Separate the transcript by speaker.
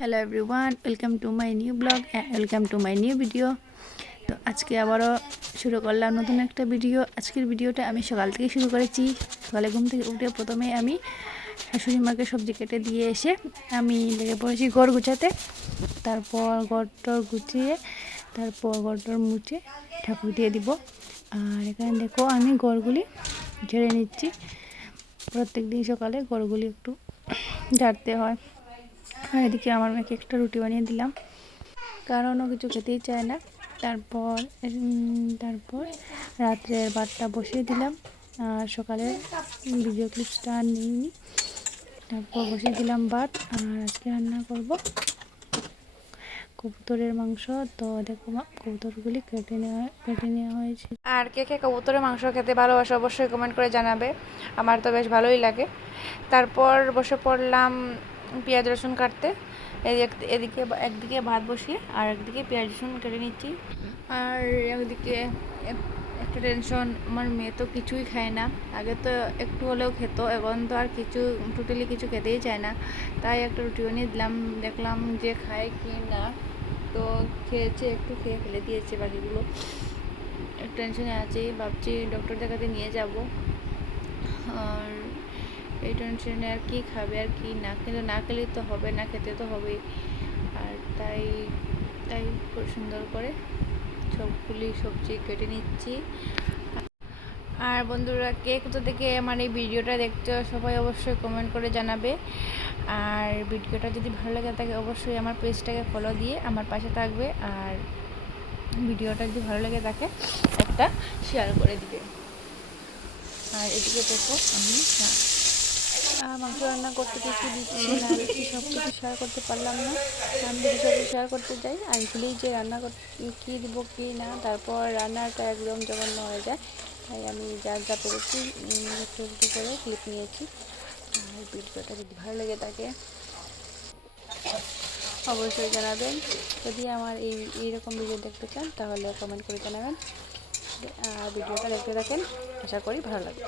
Speaker 1: Hello everyone welcome to my new blog welcome to my new video তো আজকে আবারও শুরু করলাম নতুন একটা ভিডিও আজকের ভিডিওটা আমি সকাল থেকে শুরু করেছি। সকালে ঘুম থেকে উঠে প্রথমে আমি শাশুড়ি মাকে সবজি কেটে দিয়ে এসে আমি লেগে পড়েছি গড় গুছাতে। তারপর গড়টর গুছিয়ে, তারপর গড়টর মুছে ঠাকুর দিয়ে দিব। আর এখানে দেখো আমি গড়গুলি ঝেড়ে নিচ্ছি। প্রত্যেক দিন সকালে গড়গুলি একটু ঝাড়তে হয়। এদিকে আমার মেয়েকে একটা রুটি বানিয়ে দিলাম। কারণ ও কিছু খেতেই চায় না। তারপর তারপর রাত্রের ভাতটা বসিয়ে দিলাম। আর সকালে ভিডিও ক্লিপসটা আর নিইনি। তারপর বসিয়ে দিলাম ভাত। আর আজকে রান্না করব কবুতরের মাংস। তো দেখো কবুতরগুলি কেটে নেওয়া কেটে নেওয়া হয়েছে।
Speaker 2: আর কে কে কবুতরের মাংস খেতে ভালোবাসে অবশ্যই কমেন্ট করে জানাবে। আমার তো বেশ ভালোই লাগে। তারপর বসে পড়লাম পেঁয়াজ রসুন কাটতে। এদিক- একদিকে ভাত বসিয়ে আর একদিকে পেঁয়াজ রসুন কেটে নিচ্ছি। আর একদিকে এক- একটা টেনশন, আমার মেয়ে তো কিছুই খায় না। আগে তো একটু হলেও খেত, এখন তো আর কিছু টোটালি কিছু খেতেই চায় না। তাই একটা রুটি বানিয়ে দিলাম দেখলাম যে খায় কি না। তো খেয়েছে, একটু খেয়ে ফেলে দিয়েছে বাকিগুলো। টেনশনে আছি, ভাবছি ডক্টর দেখাতে নিয়ে যাব। আর এই টেনশনে আর কী খাবে আর কি না কিন্তু না খেলে তো হবে, না খেতে তো হবেই। আর তাই তাই খুব সুন্দর করে সবগুলি সবজি কেটে নিচ্ছি। আর বন্ধুরা, কে কোথা থেকে আমার এই ভিডিওটা দেখতে সবাই অবশ্যই কমেন্ট করে জানাবে। আর ভিডিওটা যদি ভালো লাগে থাকে, অবশ্যই আমার পেজটাকে ফলো দিয়ে আমার পাশে থাকবে। আর ভিডিওটা যদি ভালো লাগে তাকে একটা শেয়ার করে দিবে। আর এদিকে দেখো, আমি মাংস রান্না করতে কিছু দিচ্ছি না দিচ্ছি সব কিছু শেয়ার করতে পারলাম না। আমি সব শেয়ার করতে যাই, আর ভুলেই যে রান্না করতে কী দিব কী না, তারপর রান্নাটা একদম জঘন্য হয়ে যায়। তাই আমি যা যা পেরেছি একটু একটু করে ক্লিপ নিয়েছি। আর ভিডিওটা যদি ভালো লেগে থাকে, অবশ্যই জানাবেন। যদি আমার এই, এইরকম ভিডিও দেখতে চান, তাহলে কমেন্ট করে জানাবেন। ভিডিওটা দেখতে থাকেন, আশা করি ভালো লাগবে।